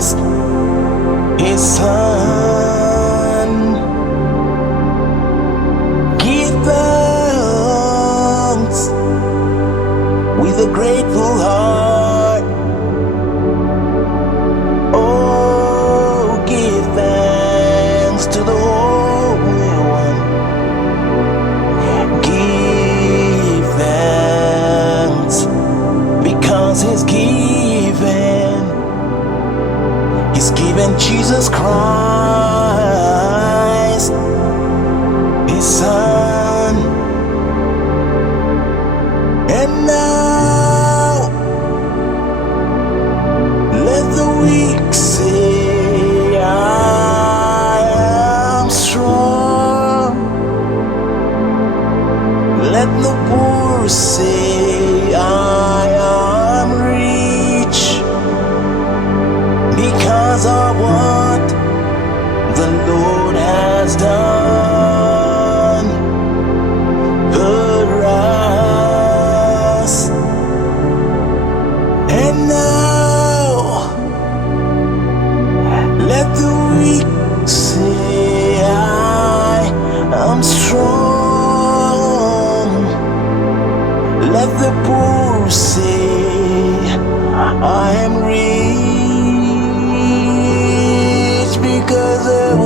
His Son. Give thanks with a grateful heart. Oh, give thanks to the Holy One. Give thanks because He's given Jesus Christ, His Son. And now let the weak say, I am strong. Let the poor say, I am rich, because of what the Lord has done for us. And now let the weak say, I am strong. Let the poor say, I am rich, because of